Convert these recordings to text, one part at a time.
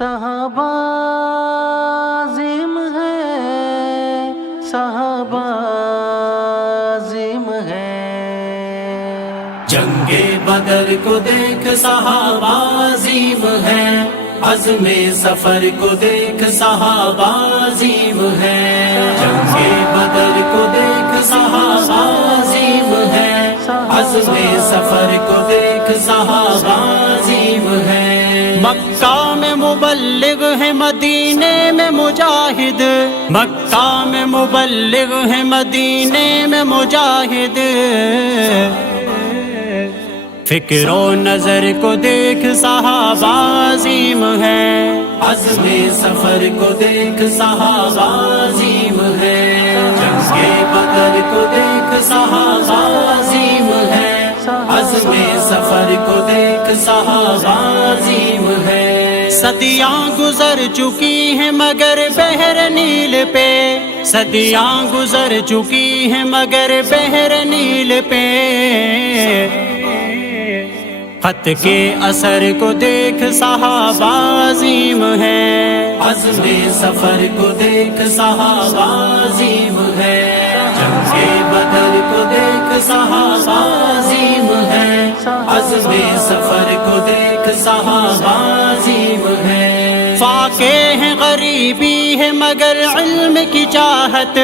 صحابہ عظیم ہے، صحابہ عظیم ہے۔ جنگ بدر کو دیکھ صحابہ عظیم ہے، عزم سفر کو دیکھ صحابہ عظیم ہے۔ جنگ بدر کو دیکھ صحابہ عظیم ہے، عزم سفر کو دیکھ صحابہ عظیم ہے۔ مکہ میں مبلغ ہے، مدینے میں مجاہد، مکہ میں مبلغ ہے، مدینے میں مجاہد۔ فکر و نظر کو دیکھ صحابہ عظیم ہے، عزم سفر کو دیکھ صحابہ عظیم ہے۔ جنگ بدر کو دیکھ صحابہ عظیم ہے، عزم سفر کو دیکھ صحابہ عظیم ہے۔ صدیاں گزر چکی ہیں مگر بحر نیل پہ، صدیاں گزر چکی ہیں مگر بحر نیل پہ۔ خط کے اثر کو دیکھ صحابہ عظیم ہے، عزم سفر کو دیکھ صحابہ عظیم ہے۔ جنگ بدر کو دیکھ صحابہ عظیم ہے، عزم سفر کو دیکھ صحابہ عظیم ہے۔ فاقے ہیں غریبی ہے مگر علم کی چاہت،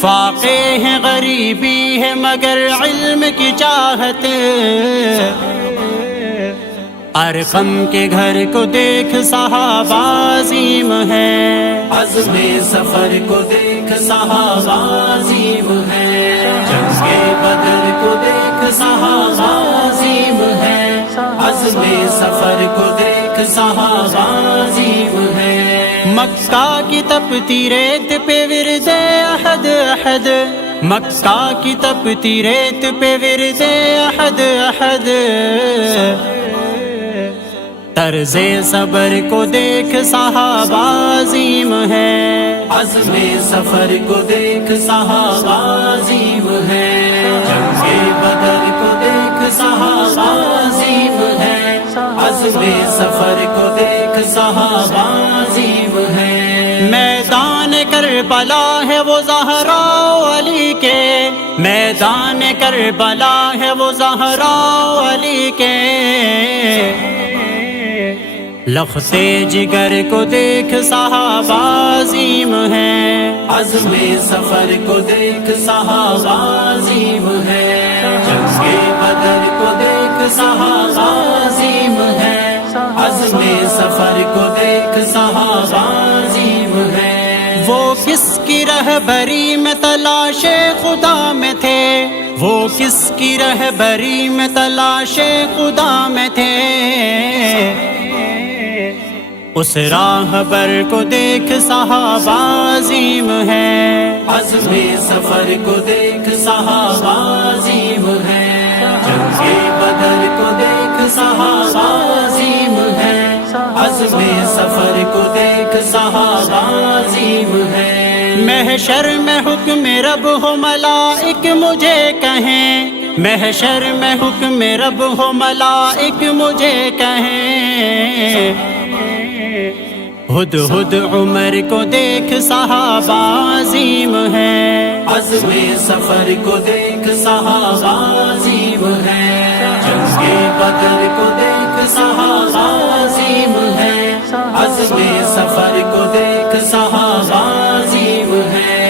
فاقے ہیں غریبی ہے مگر علم کی چاہت۔ ارقم کے گھر کو دیکھ صحابہ عظیم ہے، عزم سفر کو دیکھ صحابہ عظیم ہے۔ جنگ بدر کو دیکھ صحابہ عظیم ہے، عزم سفر کو دیکھ صحابہ عظیم ہے۔ مکہ کی تپتی ریت پہ ورد احد احد، مکہ کی تپتی ریت پہ ورد احد احد۔ طرز صبر کو دیکھ صحابہ عظیم ہے، عزم سفر کو دیکھ صحابہ عظیم ہے۔ جنگ بدر کو دیکھ صحابہ عظیم ہے، عزم سفر کو دیکھ صحابہ عظیم ہے۔ میدان کربلا ہے وہ زہرا علی کے، میدان کربلا ہے وہ زہرا علی کے۔ لخت جگر کو دیکھ صحابہ عظیم ہے، عزم سفر کو دیکھ صحابہ عظیم ہے۔ جنگ بدر کو دیکھ صحابہ عظیم ہے، عزم سفر کو دیکھ صحابہ عظیم ہے۔ وہ کس کی رہبری میں تلاش خدا میں تھے، وہ کس کی رہبری میں تلاش خدا میں تھے۔ اس راہبر کو دیکھ صحابہ عظیم ہے، عزم سفر کو دیکھ صحابہ عظیم ہے۔ جنگ بدر کو دیکھ صحابہ عظیم ہے، عزم سفر کو دیکھ صحابہ عظیم ہے۔ محشر میں حکم رب ہو ملائک مجھے کہیں، محشر میں حکم رب ہو ملائک مجھے کہیں۔ ہد ہد عمر کو دیکھ صحابہ عظیم ہے، عزم سفر کو دیکھ صحابہ عظیم ہے۔ جنگ بدر کو دیکھ صحابہ عظیم ہے، عزم سفر کو دیکھ صحابہ عظیم ہے۔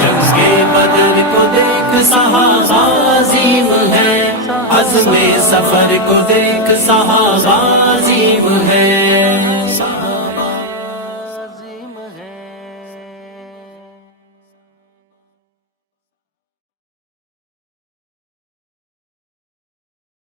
جنگ بدر کو دیکھ صحابہ عظیم ہے، عزم سفر کو دیکھ صحابہ عظیم ہے۔